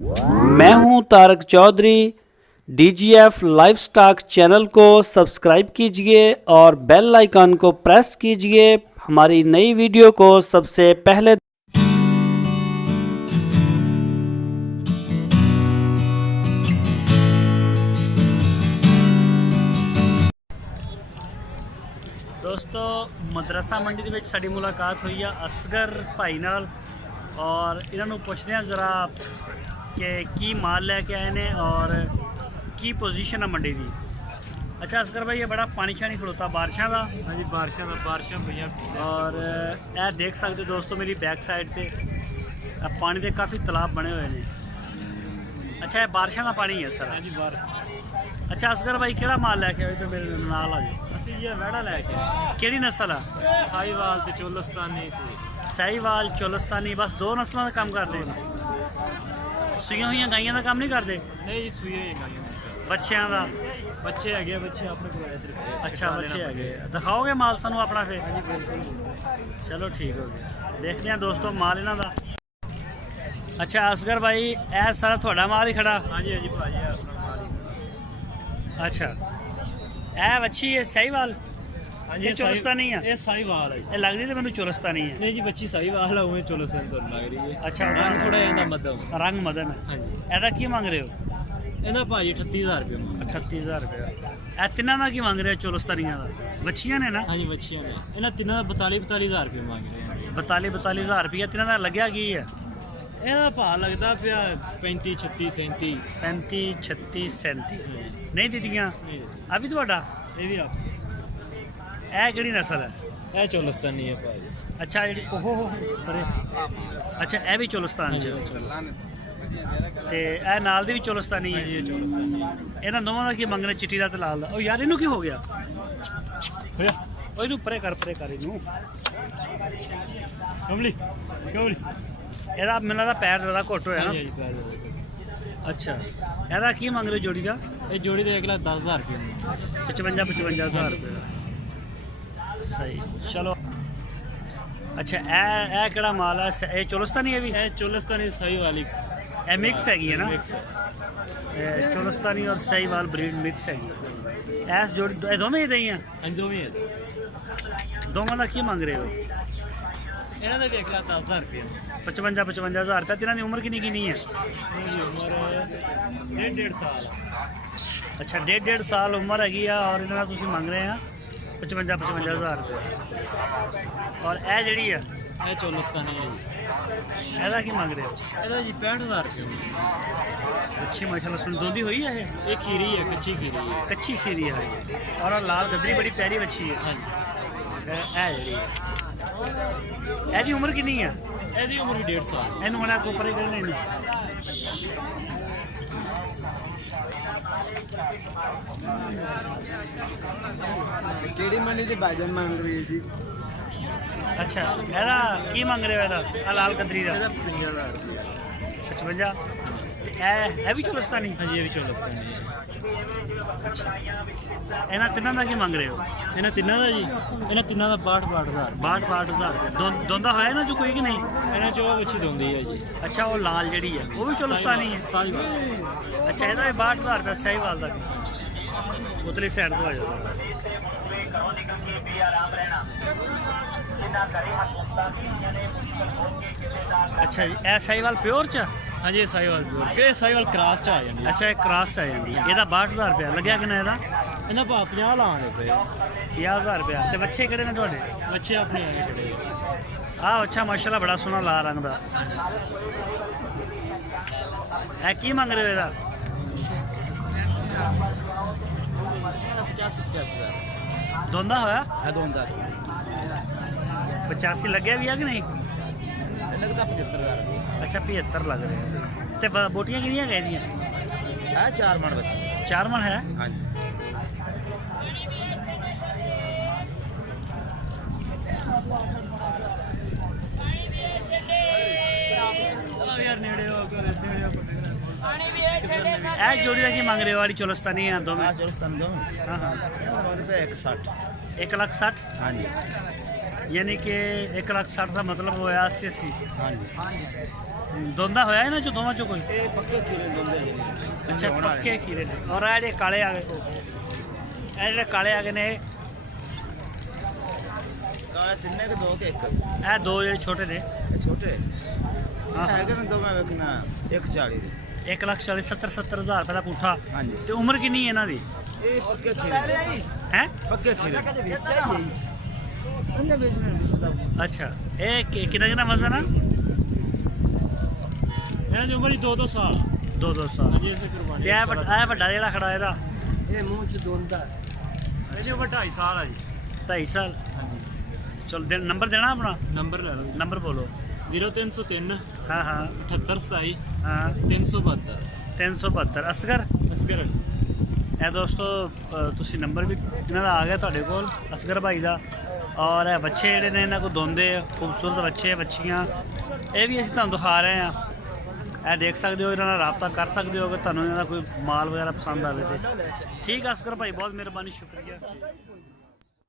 मैं हूं Tarak Chaudhary. DGF livestock channel को सब्सक्राइब कीजिए और बेल आइकन को प्रेस कीजिए हमारी नई वीडियो को सबसे पहले। दोस्तों मदरसा मंडी ਦੇ ਵਿੱਚ ਸਾਡੀ ਮੁਲਾਕਾਤ ਹੋਈ ਆ ਅਸਗਰ ਭਾਈ ਨਾਲ और इन्हों पुछते हैं ज़रा कि की माल लैके आए ने और की पोजीशन है मंडी की। अच्छा असगर भाई ये बड़ा पानी शानी खड़ोता बारिशों का। हाँ जी बारिशों भैया और यह देख सकते हो दोस्तों मेरी बैक साइड पे पानी के काफ़ी तालाब बने हुए हैं। अच्छा ये बारिशों का पानी है सर। हाँ जी बारिश। अच्छा असगर भाई केड़ा माल लैके आए तो मेरे नाल आ जाए। ਅਸੀਂ ਇਹ ਵੜਾ ਲੈ ਕੇ केड़ी नस्ल है? ਸਾਈਵਾਲ ਤੇ ਚੋਲਸਤਾਨੀ ਤੇ साहिवाल चोलस्तानी बस दो नस्लों का काम करते हैं। सूइयां हुई गाइयों का काम नहीं करते? ਨਹੀਂ ਜੀ ਸੂਏ ਗਾਈਆਂ बच्चों का? ਬੱਚੇ ਹੈਗੇ ਬੱਚੇ ਆਪਣੇ ਕੋਲ ਇੱਧਰ ਖੜੇ। अच्छा बच्चे है दिखाओगे माल सानू अपना फिर? हाँ जी बिल्कुल। चलो ठीक हो गया देखते हैं दोस्तों माल इन्हों का। अच्छा असगर भाई यह सारा थोड़ा माल ही खड़ा? हाँ जी भाजी ਆਪਣਾ ਮਾਲ ਹੀ। अच्छा यह अच्छी है साहिवाल? हाँ ये चोलस्तानी है? ਇਹ ਸਾਈਵਾਲ ਹੈ। ये लगती तो मैंने चोलस्तानी है। ਨਹੀਂ ਜੀ ਬੱਚੀ ਸਾਈਵਾਲ ਹੈ ਉਹ ਚੋਲਸਤਾਨੀ ਤੋਂ ਲੱਗ ਰਹੀ ਹੈ। अच्छा ਰੰਗ ਥੋੜਾ ਇਹਦਾ ਮੱਧਮ। रंग मदन है। हाँ जी ਇਹਦਾ ਕੀ ਮੰਗ ਰਹੇ ਹੋ? ਇਹਦਾ ਭਾਜੀ 38000 ਰੁਪਏ ਮੰਗ। 38000 रुपये। ਇਹ ਤਿੰਨਾਂ ਦਾ ਕੀ ਮੰਗ ਰਹੇ ਹੋ ਚੋਲਸਤਾਨੀਆਂ ਦਾ? ਬੱਚੀਆਂ ਨੇ ਨਾ? हाँ जी ਬੱਚੀਆਂ ਨੇ ਇਹਨਾਂ ਤਿੰਨਾਂ ਦਾ 42000 ਰੁਪਏ ਮੰਗ ਰਹੇ ਆ। 42000 रुपये ਤਿੰਨਾਂ ਦਾ ਲੱਗਿਆ ਕੀ ਹੈ? ਇਹਦਾ ਭਾਅ ਲੱਗਦਾ ਪਿਆ 35 36 37। 35 36 37 ਨਹੀਂ ਦਿੱਤੀਆਂ ਨਹੀਂ ਆ ਵੀ ਤੁਹਾਡਾ? ਇਹ ਵੀ ਆਪ ਇਹ ਕਿਹੜੀ ਨਸਲ ਹੈ? ਇਹ ਚੋਲਸਤਾਨੀ ਹੈ ਭਾਜੀ। ਅੱਛਾ ਜਿਹੜੀ ਓਹੋ ਪਰੇ ਅੱਛਾ ਇਹ ਵੀ ਚੋਲਸਤਾਨ ਹਾਂਜੀ ਚ ਇਹ ਚੋਲਸਤਾਨੀ। ਤੇ ਇਹ ਨਾਲ ਦੀ ਵੀ ਚੋਲਸਤਾਨੀ ਹਾਂਜੀ ਹੈ। ਇਹ ਚੋਲਸਤਾਨੀ। ਇਹਨਾਂ ਦੋਵਾਂ ਦਾ ਕੀ ਮੰਗਣਾ ਚਿੱਟੀ ਦਾ ਤੇ ਲਾਲ ਦਾ? ਉਹ ਯਾਰ ਇਹਨੂੰ ਕੀ ਹੋ ਗਿਆ? ਹੋਇਆ ਉਹ ਇਹਨੂੰ ਪਰੇ ਕਰ ਇਹਨੂੰ। ਕਮਲੀ ਕਮਲੀ। ਇਹਦਾ ਮੈਨੂੰ ਲੱਗਦਾ ਪੈਰ ਜ਼ਿਆਦਾ ਘੁੱਟ ਹੋਇਆ ਨਾ। ਹਾਂਜੀ ਪੈਰ ਦੇ। ਅੱਛਾ ਇਹਦਾ ਕੀ ਮੰਗ ਰਹੇ ਜੋੜੀ ਦਾ? ਇਹ ਜੋੜੀ ਦੇ 1,10,000 ਰੁਪਏ। 55,000 रुपये सही चलो। अच्छा ए केड़ा माल है? ये चोलस्तानी है भी? ਇਹ ਚੋਲਸਤਾਨੀ ਸਹੀ ਵਾਲੀ ए मिक्स हैगी है ना? ਮਿਕਸ ਹੈ। चोलस्तानी और साहिवाल ब्रीड मिक्स हैगी। ऐस जोड़ी दोवें ही हैं? ਹਾਂਜੀ ਦੋਵੇਂ ਹੈ। दोवां का की मंग रहे हो? ਇਹਨਾਂ ਦਾ ਵੀ 1,10,000 ਰੁਪਏ। 55,000 रुपये। तिन्हां दी उम्र किन्नी किन्नी है? ਇਹਦੀ ਉਮਰ 1.5 ਸਾਲ। अच्छा 1.5 साल उम्र हैगी आ और इन्हां दा तुसीं मंग रहे हैं 55,000 रुपये। और ए जिहड़ी है ਇਹ ਚੋਲਸਤਾਨੀ ਹੈ ਜੀ। ਇਹਦਾ ਕੀ ਮੰਗ ਰਹੇ ਹੋ? ਇਹਦਾ ਜੀ 65,000 ਰੁਪਏ। अच्छी माशाल्लाह सुनदोंदी हुई है ये? ਇਹ ਖੀਰੀ ਹੈ ਕੱਚੀ ਖੀਰੀ ਹੈ। कच्ची खीरी है ये। और लाल गदरी बड़ी प्यारी बच्ची है। ਹਾਂਜੀ ਇਹਦੀ ਉਮਰ ਕਿੰਨੀ ਹੈ? ਇਹਦੀ ਉਮਰ ਵੀ 1.5 ਸਾਲ। ਇਹਨੂੰ ਮਨਾ ਕੋ ਪਰੇ ਕਰਨੇ ਨੇ। ਕਿਹੜੀ ਮੰਡੀ ਤੇ ਬਾਜਨ ਮੰਗ ਰਹੀ ਹੈ ਜੀ? ਅੱਛਾ ਇਹਦਾ ਕੀ ਮੰਗ ਰਹੇ ਹੋ? ਇਹਦਾ ਆਹ ਲਾਲ ਗਦਰੀ ਦਾ ਇਹਦਾ 55,000 ਰੁਪਏ। 55। ਤੇ ਇਹ ਵੀ ਚੋਲਸਤਾਨੀ? ਹਾਂਜੀ ਇਹ ਵੀ ਚੋਲਸਤਾਨੀ ਹੈ। ਅੱਛਾ ਇਹਨਾਂ ਤਿੰਨਾਂ ਦਾ ਕੀ ਮੰਗ ਰਹੇ ਹੋ? ਇਹਨਾਂ ਤਿੰਨਾਂ ਦਾ ਜੀ ਇਹਨਾਂ ਤਿੰਨਾਂ ਦਾ 62,000। 62,000 ਰੁਪਏ। ਦੋਂਦਾ ਹੋਇਆ ਇਹਨਾਂ ਚੋਂ ਕੋਈ ਕਿ ਨਹੀਂ? ਇਹਨਾਂ ਚੋਂ ਉਹ ਬੱਚੀ ਦੋਂਦੀ ਹੈ ਜੀ। ਅੱਛਾ ਉਹ ਲਾਲ ਜਿਹੜੀ ਹੈ ਉਹ ਵੀ ਚੋਲਸਤਾਨੀ ਹੈ? ਸਾਈਵਾਲ। ਅੱਛਾ ਇਹਦਾ ਵੀ 62,000 ਰੁਪਏ ਸਾਹੀਵਾਲ ਦਾ ਵੀ। ਉਤਲੀ ਸਾਈਡ ਤੋਂ ਆ ਜਾਓ। ਅੱਛਾ ਜੀ ਇਹ ਸਾਹੀਵਾਲ ਪਿਓਰ ਚ? ਹਾਂਜੀ ਇਹ ਸਾਈਵਾਲ ਕਿਹੜੇ ਸਾਈਵਾਲ ਕ੍ਰਾਸ ਚ ਆ ਜਾਂਦੀ ਹੈ। ਅੱਛਾ ਇਹ ਕ੍ਰਾਸ ਚ ਆ ਜਾਂਦੀ ਹੈ। ਇਹਦਾ 62,000 ਰੁਪਏ ਲੱਗਿਆ ਕਿੰਨਾ ਇਹਦਾ? ਇਹਨਾਂ ਭਾਅ 50 ਲਾਉਣੇ ਪਏ। 50,000 ਰੁਪਏ। ਤੇ ਬੱਚੇ ਕਿਹੜੇ ਨੇ ਤੁਹਾਡੇ? ਬੱਚੇ ਆਪਣੇ ਆਏ ਖੜੇ। ਆਹ ਅੱਛਾ ਮਾਸ਼ਾਅੱਲਾ ਬੜਾ ਸੋਹਣਾ ਲਾਲ ਰੰਗ ਦਾ। ਇਹ ਕੀ ਮੰਗ ਰਹੇ ਹੋ ਇਹਦਾ? 85,000 ਦੋਂਦਾ ਹੋਇਆ? ਹੈ ਦੋਂਦਾ 85 ਲੱਗਿਆ ਵੀ ਆ ਕਿ ਨਹੀਂ? ਲੱਗਦਾ 75,000 ਅੱਛਾ 75 ਲੱਗ ਰਹੇ। ਤੇ ਬੋਟੀਆਂ ਕਿੰਨੀਆਂ ਗਏ ਦੀਆਂ? ਹੈ 4 ਮਣ ਬੱਚਾ। 4 ਮਣ ਹੈ? ਹਾਂਜੀ ਯਾਰ ਨੇੜੇ ਹੋ ਨੇੜੇ ਹੋ। ਇਹ ਜੋੜੀ ਦਾ ਕੀ ਮੰਗ ਰਹੇ ਹੋ? ਵਾਲੀ ਚੋਲਸਤਾਨੀ ਆ ਦੋਵੇਂ? ਆ ਚੋਲਸਤਾਨ ਦੋ ਹਾਂ ਹਾਂ ਇਹਦਾ ਬਾਅਦ ਪਏ 160। 1,60,000 ਹਾਂਜੀ यानी कि 1,60,000 का मतलब होया 80-80। ਹਾਂਜੀ ਦੋਂਦਾ ਹੋਇਆ ਇਹਨਾਂ ਚੋਂ ਦੋਵਾਂ ਚੋਂ ਕੋਈ? ਇਹ ਪੱਕੇ ਖੀਰੇ ਦੋਂਦੇ ਜੀ ਅੱਛਾ ਪੱਕੇ ਖੀਰੇ ਨੇ। ਔਰ ਇਹ ਜਿਹੜੇ ਕਾਲੇ ਆ ਗਏ, ਇਹ ਜਿਹੜੇ ਕਾਲੇ ਆ ਗਏ ਨੇ, ਕਾਲੇ ਤਿੰਨੇ ਕਿ ਦੋ ਕਿ ਇੱਕ? ਇਹ ਦੋ ਜਿਹੜੇ ਛੋਟੇ ਨੇ। ਇਹ ਛੋਟੇ ਹਾਂ ਹੈਗੇ ਨੇ ਦੋਵੇਂ ਵੇਖਣਾ 140 ਦੇ। 1,40,000 70,000 ਰੁਪਏ ਦਾ ਪੁੱਠਾ। ਹਾਂਜੀ ਤੇ ਉਮਰ ਕਿੰਨੀ ਹੈ ਇਹਨਾਂ ਦੀ? ਇਹ ਪੱਕੇ ਖੀਰੇ ਹੈ ਪੱਕੇ ਖੀਰੇ ਉਹਨੇ ਵੇਚਣੇ। ਅੱਛਾ ਇਹ ਕਿੰਨਾ ਵਜ਼ਨ ਆ? ਇਹਨਾਂ ਦੀ ਉਮਰ ਹੀ 2-2 ਸਾਲ। 2 ਸਾਲ। ਅਜੇ ਇਸੇ ਕੁਰਬਾਨੀ। ਤੇ ਇਹ ਵੱਡਾ ਜਿਹੜਾ ਖੜਾ ਇਹਦਾ ਇਹ ਮੂੰਹ ਚ ਦੋਂਦਾ। ਇਹਦੀ ਉਮਰ 2.5 ਸਾਲ ਆ ਜੀ। 2.5 ਸਾਲ। ਹਾਂਜੀ। ਚਲੋ ਨੰਬਰ ਦੇਣਾ ਆਪਣਾ? ਨੰਬਰ ਲੈ ਲਓ। ਨੰਬਰ ਬੋਲੋ। 0303 ਹਾਂ ਹਾਂ 7827 ਹਾਂ 372 372 ਅਸਗਰ। ਅਸਗਰ। ਇਹ ਦੋਸਤੋ ਤੁਸੀਂ ਨੰਬਰ ਵੀ ਇਹਨਾਂ ਦਾ ਆ ਗਿਆ ਤੁਹਾਡੇ ਕੋਲ, ਅਸਗਰ ਭਾਈ ਦਾ। ਔਰ ਇਹ ਬੱਚੇ ਜਿਹੜੇ ਨੇ ਇਹਨਾਂ ਕੋਲ ਦੋਂਦੇ ਖੂਬਸੂਰਤ ਬੱਚੇ ਬੱਚੀਆਂ, ਇਹ ਵੀ ਅਸੀਂ ਤੁਹਾਨੂੰ ਦਿਖਾ ਰਹੇ ਹਾਂ। ਇਹ ਦੇਖ ਸਕਦੇ ਹੋ, ਇਹਨਾਂ ਨਾਲ ਰਾਬਤਾ ਕਰ ਸਕਦੇ ਹੋ ਅਗਰ ਤੁਹਾਨੂੰ ਇਹਨਾਂ ਦਾ ਕੋਈ ਮਾਲ ਵਗੈਰਾ ਪਸੰਦ ਆਵੇ ਤੇ। ਠੀਕ ਆ ਅਸਗਰ ਭਾਈ, ਬਹੁਤ ਮਿਹਰਬਾਨੀ, ਸ਼ੁਕਰੀਆ।